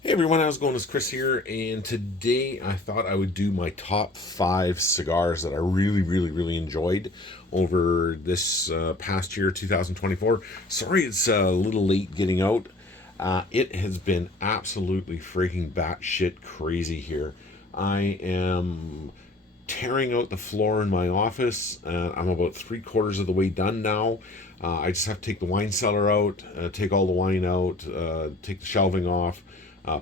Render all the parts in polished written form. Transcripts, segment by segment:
Hey everyone, how's it going? It's Chris here, and today I thought I would do my top 5 cigars that I really enjoyed over this past year, 2024. Sorry it's a little late getting out. It has been absolutely freaking batshit crazy here. I am tearing out the floor in my office. I'm about 3/4 of the way done now. I just have to take the wine cellar out, take all the wine out, take the shelving off,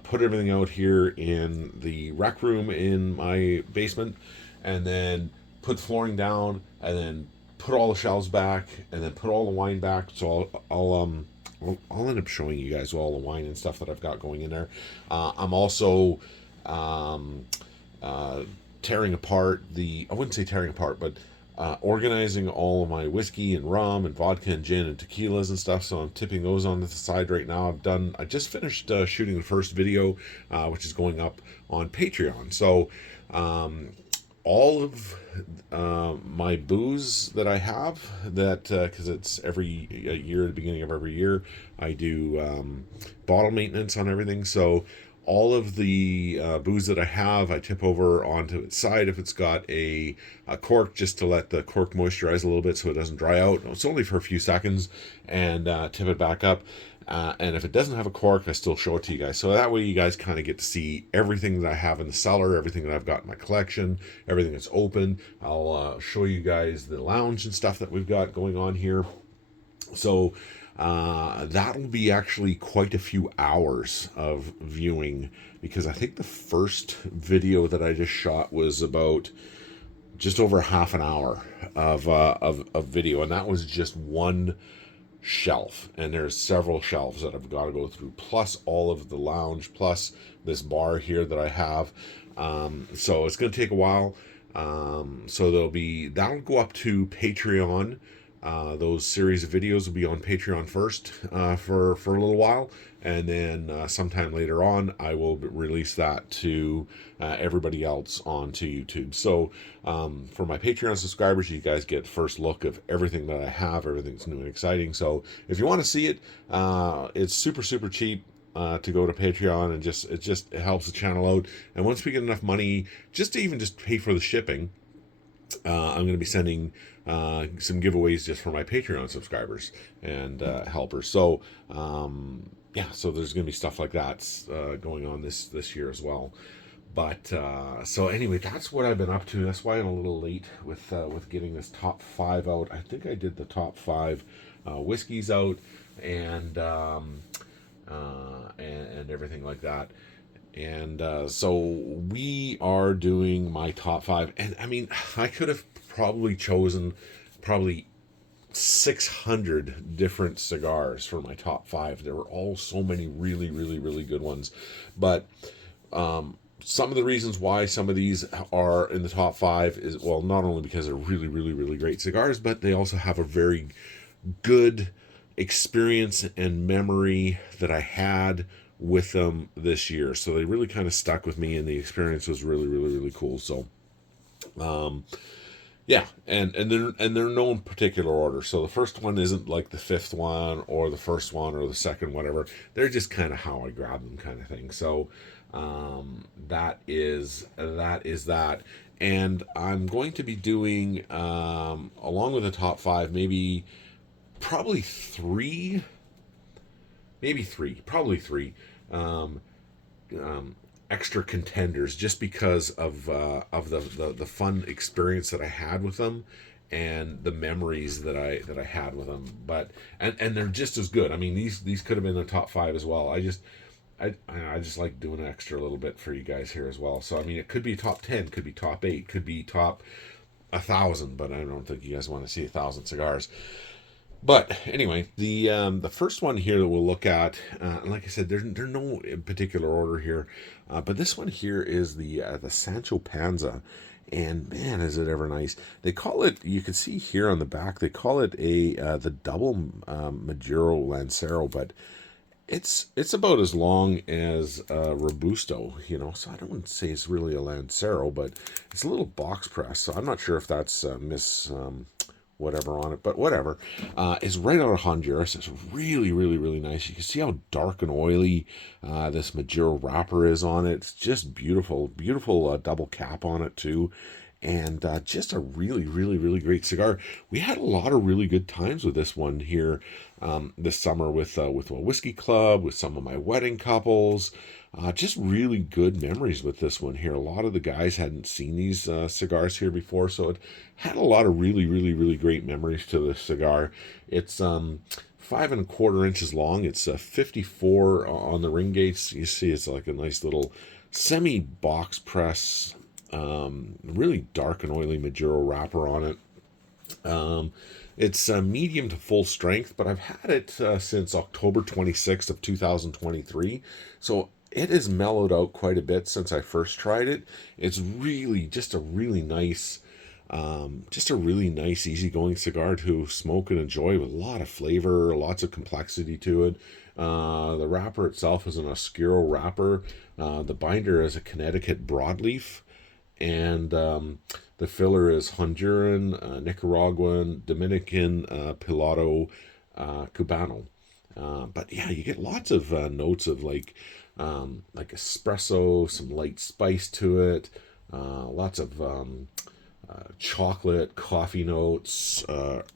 put everything out here in the rec room in my basement, and then put the flooring down, and then put all the shelves back, and then put all the wine back. So I'll end up showing you guys all the wine and stuff that I've got going in there. I'm also um, uh, tearing apart I wouldn't say tearing apart, but organizing all of my whiskey and rum and vodka and gin and tequilas and stuff. So I'm tipping those on to the side right now. I just finished shooting the first video, which is going up on Patreon. So um, all of my booze that I have, that because it's every year at the beginning of every year, I do bottle maintenance on everything. So all of the booze that I have, I tip over onto its side if it's got a cork, just to let the cork moisturize a little bit so it doesn't dry out. It's only for a few seconds, and tip it back up. And if it doesn't have a cork, I still show it to you guys. So that way you guys kind of get to see everything that I have in the cellar, everything that I've got in my collection, everything that's open. I'll show you guys the lounge and stuff that we've got going on here. So that'll be actually quite a few hours of viewing, because I think the first video that I just shot was about just over half an hour of video, and that was just one shelf, and there's several shelves that I've got to go through, plus all of the lounge, plus this bar here that I have. So it's going to take a while. So that'll go up to Patreon. Those series of videos will be on Patreon first for a little while, and then sometime later on I will release that to everybody else onto YouTube. So for my Patreon subscribers, you guys get first look of everything that I have. Everything's new and exciting. So if you want to see it, it's super cheap. To go to Patreon, and it helps the channel out. And once we get enough money, just to even just pay for the shipping, I'm going to be sending some giveaways just for my Patreon subscribers and helpers. So yeah, so there's going to be stuff like that going on this year as well. But so anyway, that's what I've been up to. That's why I'm a little late with getting this top 5 out. I think I did the top 5 whiskeys out, and and everything like that. And so we are doing my top 5, and I mean, I could have probably chosen probably 600 different cigars for my top 5. There were all so many really good ones, but some of the reasons why some of these are in the top 5 is, well, not only because they're really great cigars, but they also have a very good experience and memory that I had with them this year. So they really kind of stuck with me, and the experience was really cool. So yeah, and they're no in particular order. So the first one isn't like the fifth one or the first one or the second, whatever. They're just kind of how I grab them, kind of thing. So that. And I'm going to be doing along with the top 5, probably three, probably three um, um, extra contenders, just because of the fun experience that I had with them, and the memories that I had with them. But and they're just as good. I mean, these could have been the top 5 as well. I just like doing an extra little bit for you guys here as well. So I mean, it could be top 10, could be top 8, could be top 1,000, but I don't think you guys want to see 1,000 cigars. But anyway, the first one here that we'll look at, like I said, there's no particular order here, but this one here is the Sancho Panza, and man, is it ever nice! They call it. You can see here on the back, they call it the double Maduro Lancero, but it's about as long as Robusto, So I don't say it's really a Lancero, but it's a little box press. So I'm not sure if that's whatever on it, but whatever. It's right out of Honduras. It's really, really, really nice. You can see how dark and oily this Maduro wrapper is on it. It's just beautiful, beautiful double cap on it too. And just a really, really, really great cigar. We had a lot of really good times with this one here this summer with a whiskey club, with some of my wedding couples. Just really good memories with this one here. A lot of the guys hadn't seen these cigars here before, so it had a lot of really, really, really great memories to this cigar. It's 5.25 inches long. It's 54 on the ring gauge. You see, it's like a nice little semi box press, really dark and oily Maduro wrapper on it. It's medium to full strength, but I've had it since October 26th of 2023. So it has mellowed out quite a bit since I first tried it. It's really just a really nice, easygoing cigar to smoke and enjoy with a lot of flavor, lots of complexity to it. The wrapper itself is an Oscuro wrapper. The binder is a Connecticut broadleaf, and the filler is Honduran, Nicaraguan, Dominican, Piloto, Cubano. But yeah, you get lots of notes of like espresso, some light spice to it, lots of chocolate, coffee notes,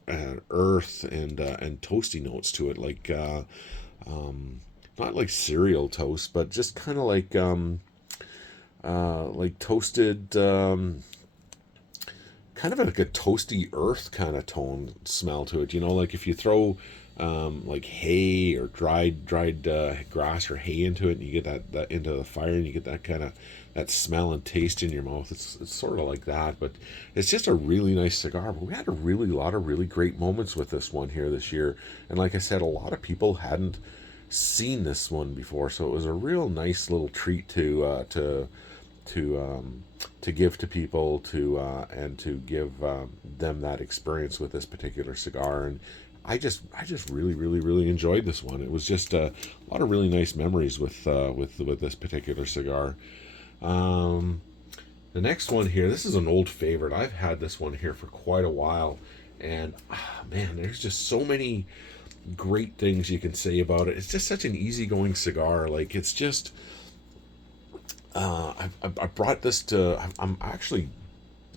and earth, and toasty notes to it, not like cereal toast, but just kind of like toasted, kind of like a toasty earth kind of tone smell to it. You know, like if you throw like hay or dried grass or hay into it, and you get that into the fire, and you get that kind of that smell and taste in your mouth. It's sort of like that, but it's just a really nice cigar. But we had a really lot of really great moments with this one here this year, and like I said, a lot of people hadn't seen this one before, so it was a real nice little treat to give to people, and to give them that experience with this particular cigar. And I just really, really, really enjoyed this one. It was just a lot of really nice memories with this particular cigar. The next one here, this is an old favorite. I've had this one here for quite a while, and man, there's just so many great things you can say about it. It's just such an easygoing cigar. Like, it's just I brought this to. I'm actually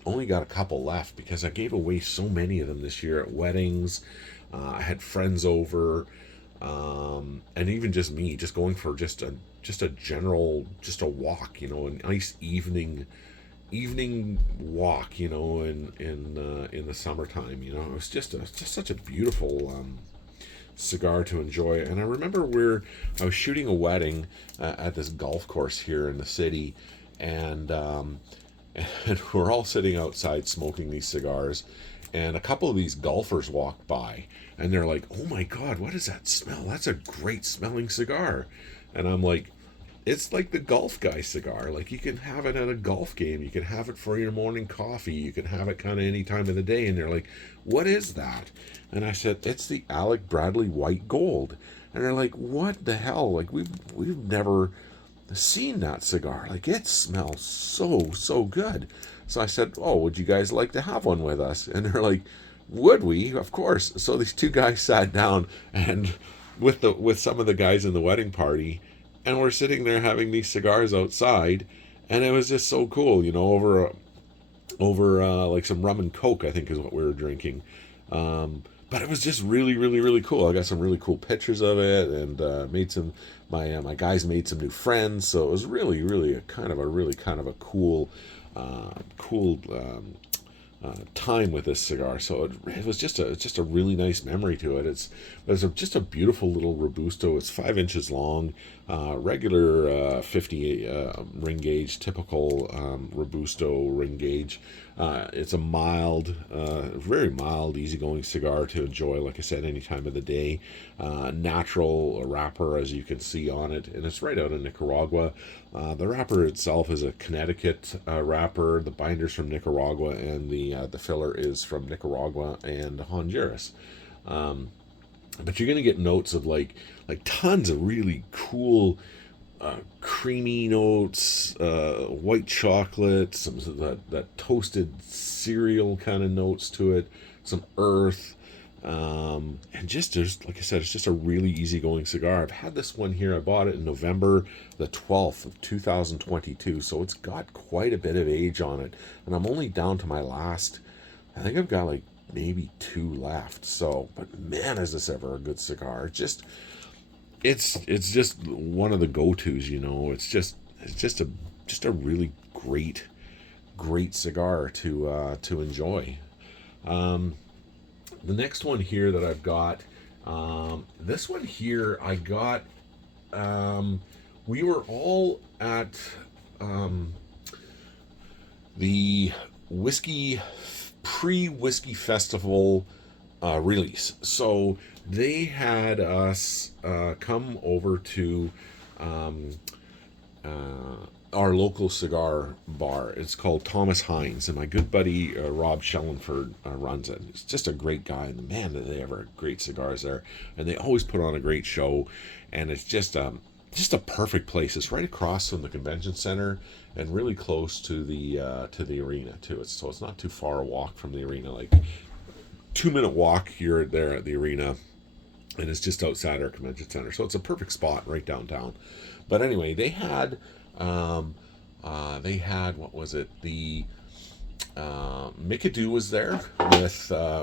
only got a couple left because I gave away so many of them this year at weddings. I had friends over, and even just me, just going for just a general, just a walk, you know, a nice evening walk, you know, in the summertime. You know, it was just such a beautiful cigar to enjoy. And I remember I was shooting a wedding at this golf course here in the city, and and we're all sitting outside smoking these cigars, and a couple of these golfers walked by, and they're like, "Oh my God, what is that smell? That's a great smelling cigar." And I'm like, it's like the golf guy cigar. Like, you can have it at a golf game. You can have it for your morning coffee. You can have it kind of any time of the day. And they're like, "What is that?" And I said, "It's the Alec Bradley White Gold." And they're like, "What the hell? Like, we've never seen that cigar. Like, it smells so good." So I said, "Oh, would you guys like to have one with us?" And they're like, "Would we? Of course." So these two guys sat down and with some of the guys in the wedding party, and we're sitting there having these cigars outside, and it was just so cool, you know, over like some rum and coke, I think is what we were drinking. But it was just really, really, really cool. I got some really cool pictures of it, and made some my guys made some new friends. So it was really, really a kind of a cool time with this cigar. So it was just a really nice memory to it. It's just a beautiful little Robusto. It's 5 inches long, regular 50 ring gauge, typical Robusto ring gauge. It's a very mild, easygoing cigar to enjoy. Like I said, any time of the day. Natural wrapper, as you can see on it, and it's right out of Nicaragua. The wrapper itself is a Connecticut wrapper. The binder's from Nicaragua, and the filler is from Nicaragua and Honduras. But you're gonna get notes of like tons of really cool creamy notes, white chocolate, some of that toasted cereal kind of notes to it, some earth. And just like I said, it's just a really easygoing cigar. I've had this one here. I bought it in November the 12th of 2022, so it's got quite a bit of age on it. And I'm only down to my last, I think I've got like maybe two left. So, but man, is this ever a good cigar. It's just one of the go-tos, you know. It's just a really great cigar to enjoy. The next one here that I've got, this one here I got. We were all at the whiskey pre-whiskey festival release, so they had us come over to our local cigar bar. It's called Thomas Hines, and my good buddy Rob Schellenford runs it. He's just a great guy, and man, do they ever have great cigars there. And they always put on a great show, and it's just a perfect place. It's right across from the convention center, and really close to the arena too. So it's not too far a walk from the arena, like 2-minute walk here there at the arena, and it's just outside our convention center. So it's a perfect spot right downtown. But anyway, they had what was it? The Mikadu was there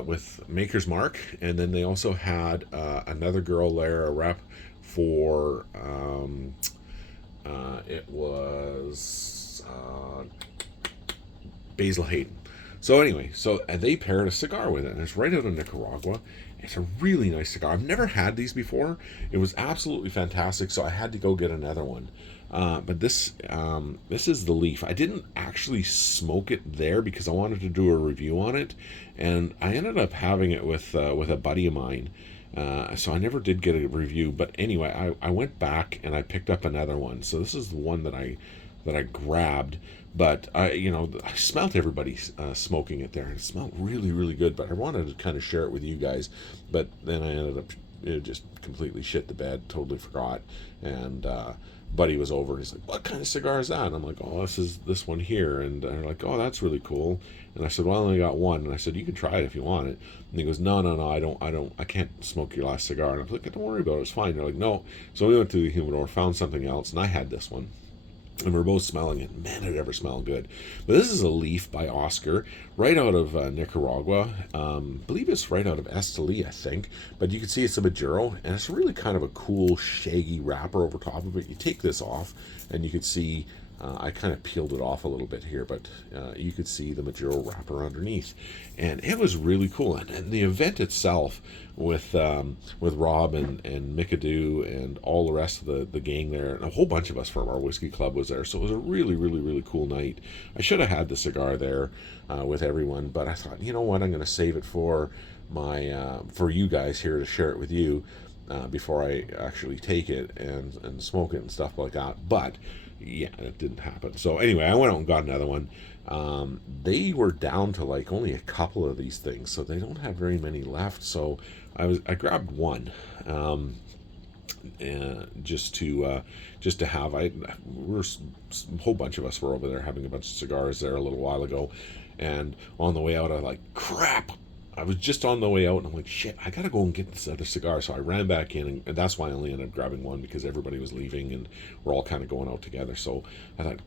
with Maker's Mark, and then they also had another girl there, a rep for it was Basil Hayden. So anyway, and they paired a cigar with it, and it's right out of Nicaragua. It's a really nice cigar. I've never had these before. It was absolutely fantastic, so I had to go get another one. But this is the Leaf. I didn't actually smoke it there because I wanted to do a review on it, and I ended up having it with a buddy of mine. So I never did get a review. But anyway, I went back and I picked up another one. So this is the one that I grabbed. But I smelled everybody smoking it there, and it smelled really, really good. But I wanted to kind of share it with you guys. But then I ended up just completely shit the bed, totally forgot. And buddy was over, and he's like, "What kind of cigar is that?" And I'm like, "Oh, this one here." And they're like, "Oh, that's really cool." And I said, "Well, I only got one." And I said, "You can try it if you want it." And he goes, No, I can't smoke your last cigar." And I was like, "Don't worry about it, it's fine." They're like, "No." So we went to the humidor, found something else, and I had this one. And we're both smelling it. Man, it ever smelled good. But this is a Leaf by Oscar, right out of Nicaragua. I believe it's right out of Esteli, I think. But you can see it's a Maduro, and it's really kind of a cool, shaggy wrapper over top of it. You take this off, and you can see I kind of peeled it off a little bit here, but you could see the Maduro wrapper underneath. And it was really cool. And the event itself with Rob and Mikadu and all the rest of the gang there, and a whole bunch of us from our whiskey club was there. So it was a really, really, really cool night. I should have had the cigar there with everyone, but I thought, you know what, I'm going to save it for for you guys here to share it with you before I actually take it and smoke it and stuff like that. But yeah, it didn't happen. So anyway, I went out and got another one. They were down to like only a couple of these things, so they don't have very many left. So I grabbed one, just to have. A whole bunch of us were over there having a bunch of cigars there a little while ago, and on the way out, I was like, crap. I was just on the way out, and I'm like, shit, I gotta go and get this other cigar. So I ran back in, and that's why I only ended up grabbing one, because everybody was leaving, and we're all kind of going out together. So I thought,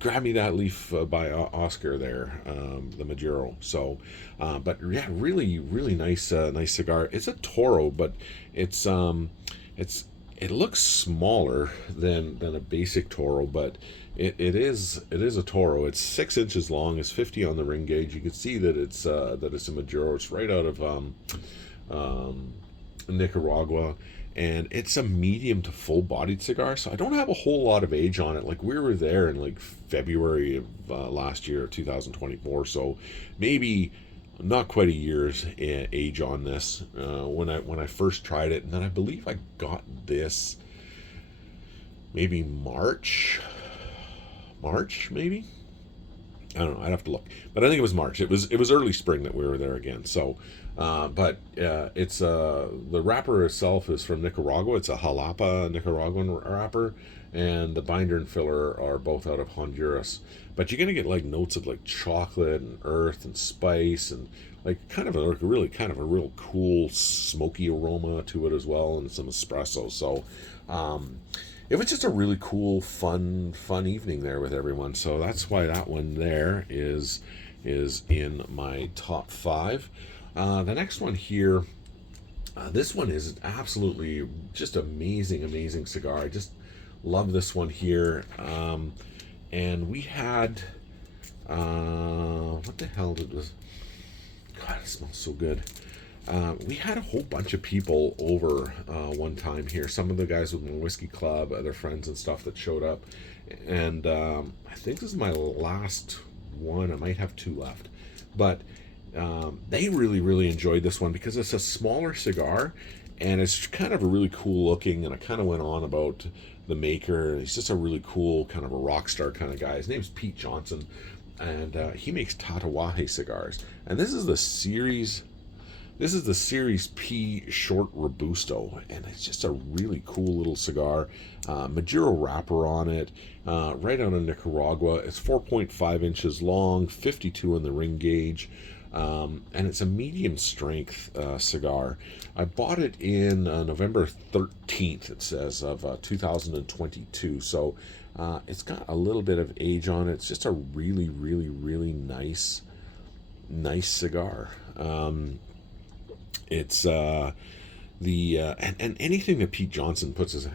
grab me that Leaf by Oscar there, the Maduro. So, but yeah, really, really nice cigar. It's a Toro, but it looks smaller than a basic Toro, but it is a Toro. It's 6 inches long. It's 50 on the ring gauge. You can see that it's a Maduro. It's right out of Nicaragua, and it's a medium to full bodied cigar. So I don't have a whole lot of age on it. Like, we were there in like February of last year, 2024. So maybe not quite a year's age on this when I first tried it, and then I believe I got this maybe March maybe. I don't know. I'd have to look, but I think it was March. It was early spring that we were there again. So, but it's the wrapper itself is from Nicaragua. It's a Jalapa Nicaraguan wrapper, and the binder and filler are both out of Honduras. But you're gonna get like notes of like chocolate and earth and spice and like kind of a like really kind of a real cool smoky aroma to it as well, and some espresso. So. It was just a really cool, fun evening there with everyone. So that's why that one there is in my top five. The next one here, this one is absolutely just amazing cigar. I just love this one here. And we had what the hell did this? God, it smells so good. We had a whole bunch of people over one time here. Some of the guys with my whiskey club, other friends and stuff that showed up. And I think this is my last one. I might have two left. But they really enjoyed this one because it's a smaller cigar and it's kind of a really cool looking. And I kind of went on about the maker. He's just a really cool kind of a rock star kind of guy. His name's Pete Johnson. And he makes Tatuaje cigars. And this is the Series P Short Robusto, and it's just a really cool little cigar. Maduro wrapper on it, right out of Nicaragua. It's 4.5 inches long, 52 in the ring gauge, and it's a medium strength cigar. I bought it in November 13th, it says, of 2022. So it's got a little bit of age on it. It's just a really nice cigar. It's and anything that Pete Johnson puts his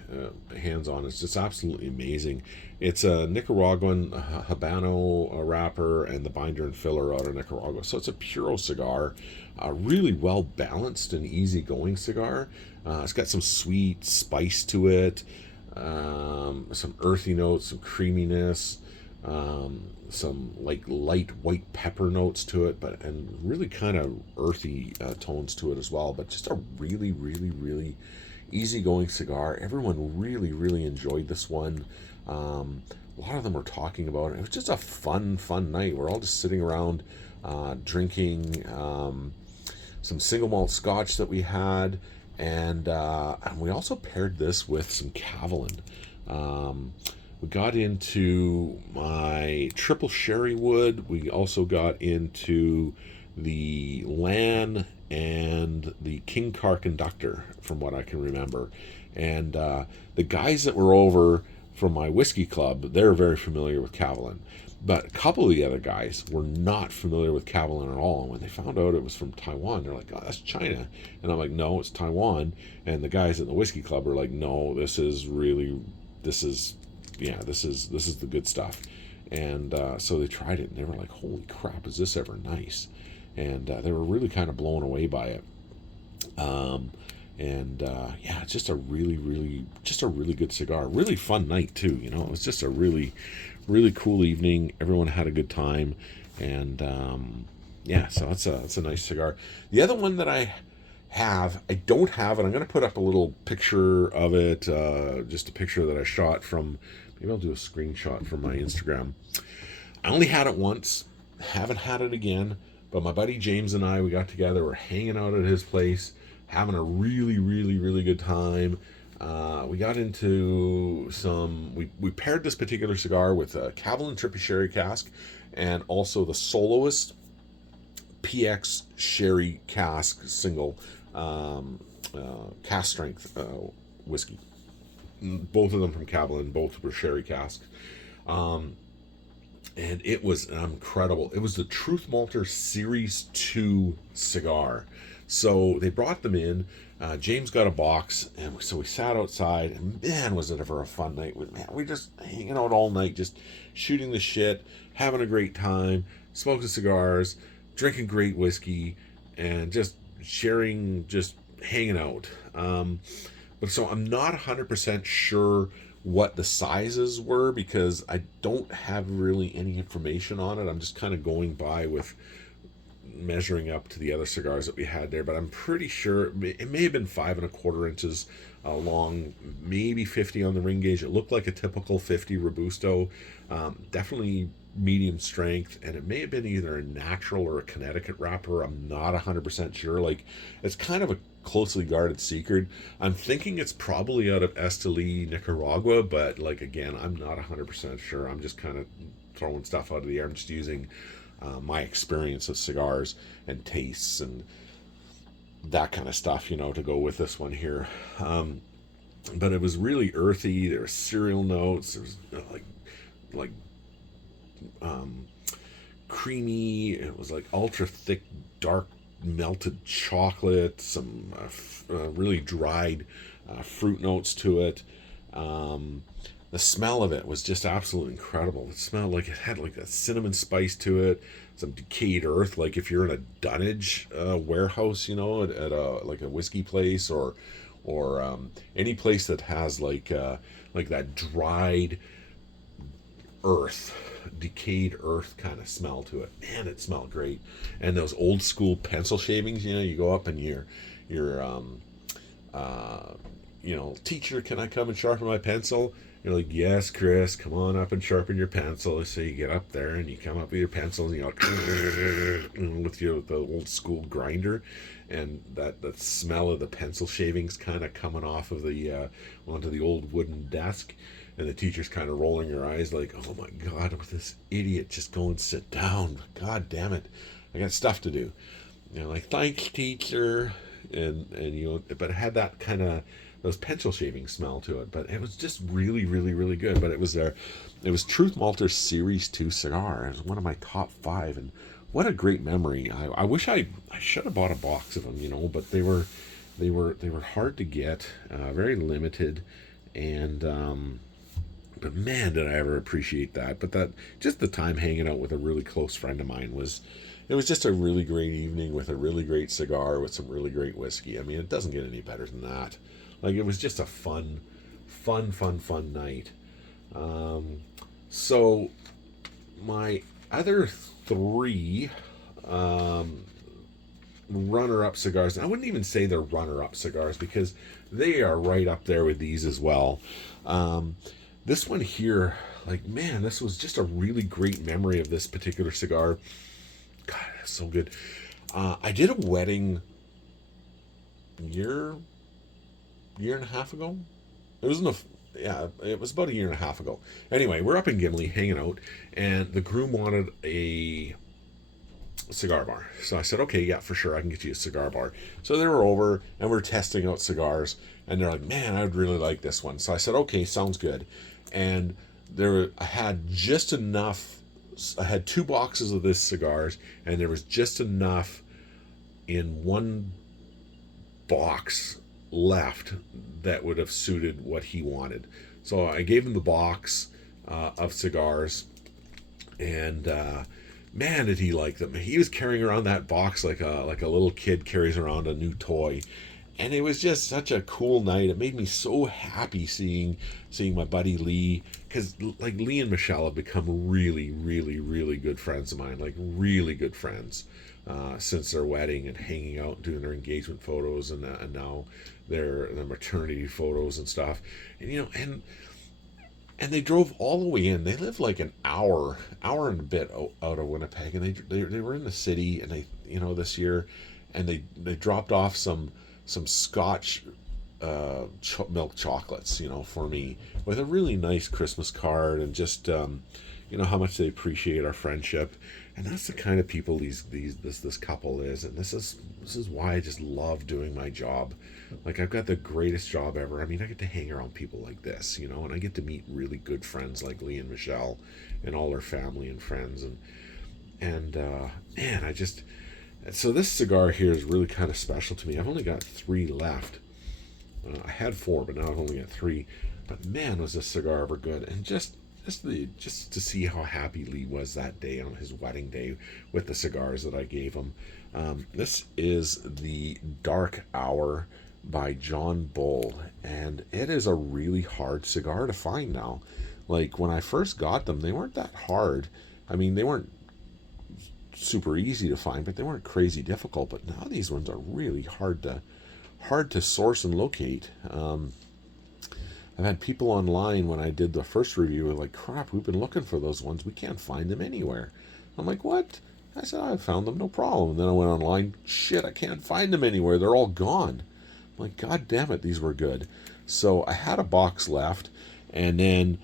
hands on is just absolutely amazing. It's a Nicaraguan Habano wrapper and the binder and filler out of Nicaragua. So it's a Puro cigar, a really well balanced and easygoing cigar. It's got some sweet spice to it, some earthy notes, some creaminess. Some like light white pepper notes to it, but and really kind of earthy tones to it as well. But just a really easygoing cigar. Everyone really enjoyed this one. A lot of them were talking about it. It was just a fun night. We're all just sitting around drinking some single malt scotch that we had, and we also paired this with some Cavalan. We got into my triple sherry wood. We also got into the Lan and the King Car Conductor, from what I can remember. And the guys that were over from my whiskey club, they're very familiar with Cavalan. But a couple of the other guys were not familiar with Cavalan at all. And when they found out it was from Taiwan, they're like, oh, that's China. And I'm like, no, it's Taiwan. And the guys at the whiskey club are like, no, this is the good stuff. And so they tried it and they were like, holy crap, is this ever nice? And they were really kind of blown away by it. It's just a really good cigar. Really fun night too. You know, it was just a really cool evening. Everyone had a good time. And so it's a nice cigar. The other one that I don't have, and I'm going to put up a little picture of it, just a picture that I shot from, maybe I'll do a screenshot from my Instagram. I only had it once, haven't had it again, but my buddy James and I, we got together, we're hanging out at his place, having a really good time. We got into we paired this particular cigar with a Cavalan Triple Sherry cask and also the Soloist PX Sherry cask single cask strength whiskey. Both of them from Cavalan, both were sherry casks. And it was incredible. It was the Truth Malters Series 2 cigar. So they brought them in. James got a box, and so we sat outside, and man, was it ever a fun night. We just hanging out all night, just shooting the shit, having a great time, smoking cigars, drinking great whiskey, and just sharing, just hanging out. But so I'm not 100% sure what the sizes were because I don't have really any information on it. I'm just kind of going by with measuring up to the other cigars that we had there, but I'm pretty sure it may have been 5.25 inches long, maybe 50 on the ring gauge. It looked like a typical 50 Robusto. Definitely medium strength, and it may have been either a natural or a Connecticut wrapper. I'm not 100% sure. Like, it's kind of a closely guarded secret. I'm thinking it's probably out of Esteli, Nicaragua, but like, again, I'm not 100% sure. I'm just kind of throwing stuff out of the air. I'm just using my experience of cigars and tastes and that kind of stuff, to go with this one here. But it was really earthy. There were cereal notes. There was like um, creamy. It was like ultra thick, dark melted chocolate. Some really dried fruit notes to it. The smell of it was just absolutely incredible. It smelled like it had like a cinnamon spice to it, some decayed earth. Like if you're in a dunnage warehouse, at a like a whiskey place or any place that has like that dried earth, decayed earth kind of smell to it. Man, it smelled great. And those old school pencil shavings, you go up and you're teacher, can I come and sharpen my pencil? You're like, yes, Chris, come on up and sharpen your pencil. So you get up there and you come up with your pencil and with the old school grinder, and that smell of the pencil shavings kind of coming off of the onto the old wooden desk, and the teacher's kind of rolling her eyes like, oh my God, with this idiot, just go and sit down. God damn it, I got stuff to do. Like, thanks, teacher, and but it had that kind of those pencil shaving smell to it, but it was just really, really, really good. But it was Truth Malters Series 2 cigar. It was one of my top 5, and what a great memory. I wish I should have bought a box of them, but they were hard to get, very limited, and but man, did I ever appreciate that. But that, just the time hanging out with a really close friend of mine, it was just a really great evening with a really great cigar with some really great whiskey. I mean, it doesn't get any better than that. Like, it was just a fun night. So my other 3 runner-up cigars, and I wouldn't even say they're runner-up cigars because they are right up there with these as well. This one here, like, man, this was just a really great memory of this particular cigar. God, it's so good. I did a wedding year and a half ago. It was it was about a year and a half ago. Anyway, we're up in Gimli hanging out, and the groom wanted a cigar bar. So I said, okay, yeah, for sure, I can get you a cigar bar. So they were over, and we're testing out cigars, and they're like, man, I would really like this one. So I said, okay, sounds good. And I had just enough. I had 2 boxes of this cigars, and there was just enough in one box left that would have suited what he wanted. So I gave him the box of cigars, and man, did he like them. He was carrying around that box like a little kid carries around a new toy, and it was just such a cool night. It made me so happy seeing my buddy Lee, because like Lee and Michelle have become really, really, really good friends of mine, like really good friends since their wedding and hanging out and doing their engagement photos, and now their maternity photos and stuff. And and they drove all the way in. They live like an hour and a bit out of Winnipeg, and they were in the city, and they this year, and they dropped off some Scotch milk chocolates, for me, with a really nice Christmas card, and just how much they appreciate our friendship. And that's the kind of people this couple is, and this is why I just love doing my job. Like, I've got the greatest job ever. I mean, I get to hang around people like this, and I get to meet really good friends like Lee and Michelle and all their family and friends, and man, so this cigar here is really kind of special to me. I've only got 3 left. I had 4, but now I've only got 3. But man, was this cigar ever good! And just to see how happy Lee was that day on his wedding day with the cigars that I gave him. This is the Dark Hour by John Bull, and it is a really hard cigar to find now. Like, when I first got them, they weren't that hard. I mean, they weren't super easy to find, but they weren't crazy difficult. But now these ones are really hard to source and locate. I've had people online when I did the first review like, crap, we've been looking for those ones. We can't find them anywhere. I'm like, what? I said, I found them, no problem. And then I went online, shit, I can't find them anywhere. They're all gone. I'm like, God damn it, these were good. So I had a box left, and then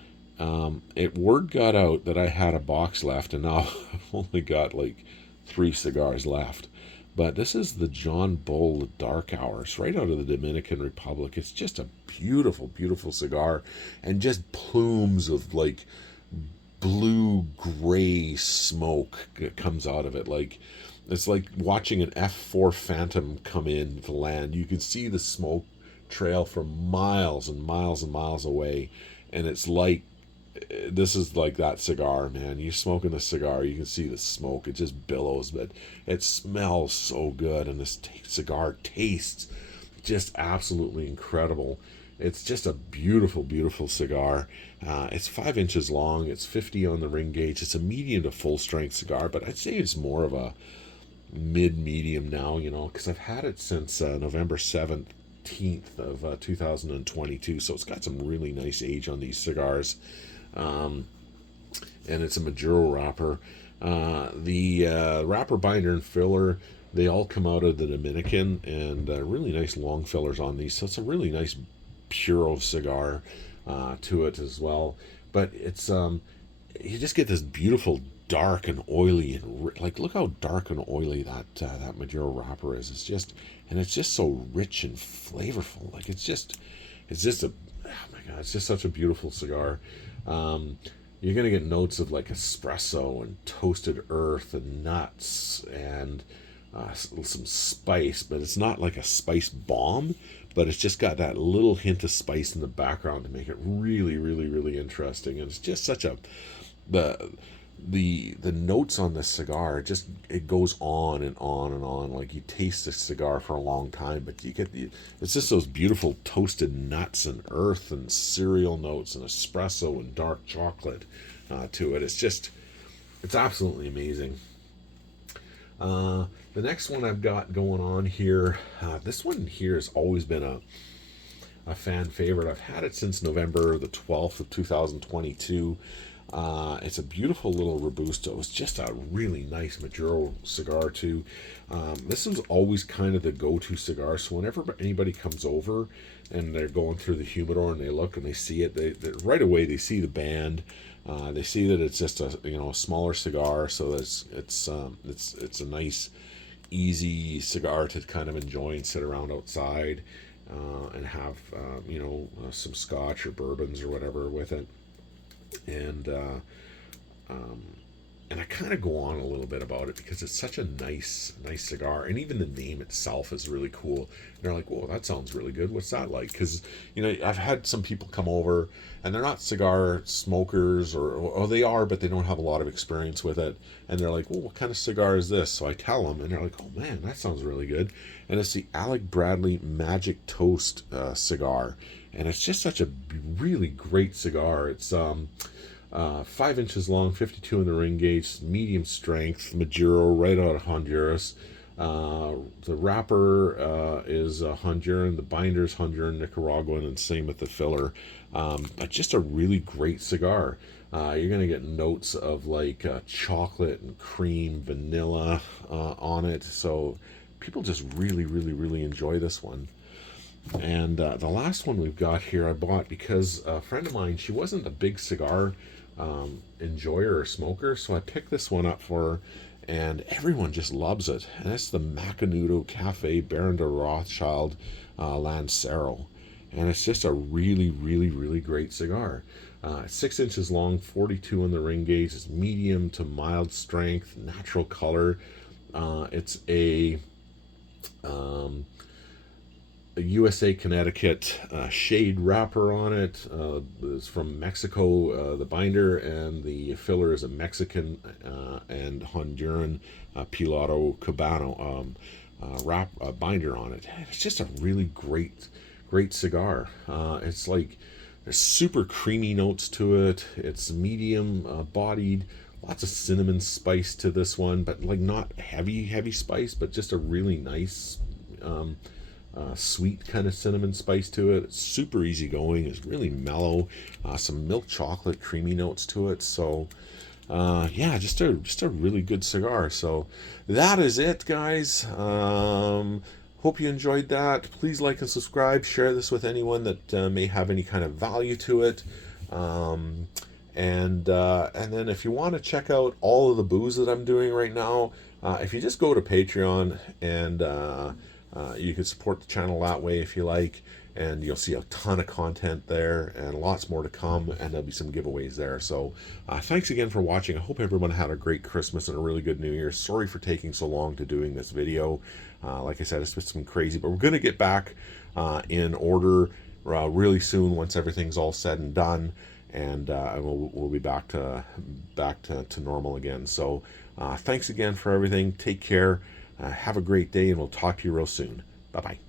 word got out that I had a box left, and now I've only got like 3 cigars left. But this is the John Bull Dark Hours, right out of the Dominican Republic. It's just a beautiful, beautiful cigar, and just plumes of like blue gray smoke that comes out of it. Like it's like watching an F4 Phantom come in to land. You can see the smoke trail for miles and miles and miles away, and it's like this is like that cigar, man. You're smoking a cigar, you can see the smoke. It just billows, but it smells so good, and this cigar tastes just absolutely incredible. It's just a beautiful, beautiful cigar. It's 5 inches long. It's 50 on the ring gauge. It's a medium to full strength cigar, but I'd say it's more of a mid-medium now, because I've had it since November 17th of 2022, so it's got some really nice age on these cigars. And it's a Maduro wrapper. The wrapper, binder, and filler, they all come out of the Dominican, and really nice long fillers on these. So it's a really nice Puro cigar to it as well. But it's you just get this beautiful dark and oily, and like look how dark and oily that Maduro wrapper is. It's just so rich and flavorful. Like it's just a, oh my god, it's just such a beautiful cigar. You're gonna get notes of like espresso and toasted earth and nuts and some spice, but it's not like a spice bomb, but it's just got that little hint of spice in the background to make it really, really, really interesting. And it's just such a the notes on this cigar, it goes on and on and on. Like you taste this cigar for a long time, but it's just those beautiful toasted nuts and earth and cereal notes and espresso and dark chocolate to it. It's absolutely amazing. The next one I've got going on here, this one here has always been a fan favorite. I've had it since November the 12th of 2022. It's a beautiful little Robusto. It's just a really nice Maduro cigar too. This one's always kind of the go-to cigar. So whenever anybody comes over and they're going through the humidor and they look and they see it, they right away they see the band. They see that it's just a smaller cigar, so it's a nice, easy cigar to kind of enjoy and sit around outside and have some scotch or bourbons or whatever with it. And and I kind of go on a little bit about it because it's such a nice cigar, and even the name itself is really cool. And they're like, "Whoa, that sounds really good. What's that like?" Because I've had some people come over, and they're not cigar smokers, or they are, but they don't have a lot of experience with it. And they're like, "Well, what kind of cigar is this?" So I tell them, and they're like, "Oh man, that sounds really good." And it's the Alec Bradley Magic Toast cigar, and it's just such a really great cigar. It's 5 inches long, 52 in the ring gauge, medium strength, Maduro, right out of Honduras. The wrapper is Honduran, the binder is Honduran, Nicaraguan, and same with the filler. But just a really great cigar. You're going to get notes of like chocolate and cream, vanilla on it. So people just really, really, really enjoy this one. And the last one we've got here I bought because a friend of mine, she wasn't a big cigar enjoyer or smoker, so I picked this one up for her, and everyone just loves it. And it's the Macanudo Cafe Baron de Rothschild Lancero, and it's just a really, really, really great cigar. 6 inches long, 42 on the ring gauge. It's medium to mild strength, natural color. It's a USA Connecticut shade wrapper on it. It's from Mexico, the binder, and the filler is a Mexican and Honduran Piloto Cabano binder on it. It's just a really great cigar. It's like there's super creamy notes to it. It's medium bodied. Lots of cinnamon spice to this one, but like not heavy spice, but just a really nice sweet kind of cinnamon spice to it. It's super easygoing. It's really mellow. Some milk chocolate creamy notes to it. So yeah, just a really good cigar. So that is it, guys. Hope you enjoyed that. Please like and subscribe. Share this with anyone that may have any kind of value to it. And then if you want to check out all of the booze that I'm doing right now, if you just go to Patreon and you can support the channel that way if you like, and you'll see a ton of content there and lots more to come, and there'll be some giveaways there. So thanks again for watching. I hope everyone had a great Christmas and a really good New Year. Sorry for taking so long to doing this video. Like I said, it's been crazy, but we're going to get back in order really soon once everything's all said and done, and we'll be back to normal again. So thanks again for everything. Take care. Have a great day, and we'll talk to you real soon. Bye-bye.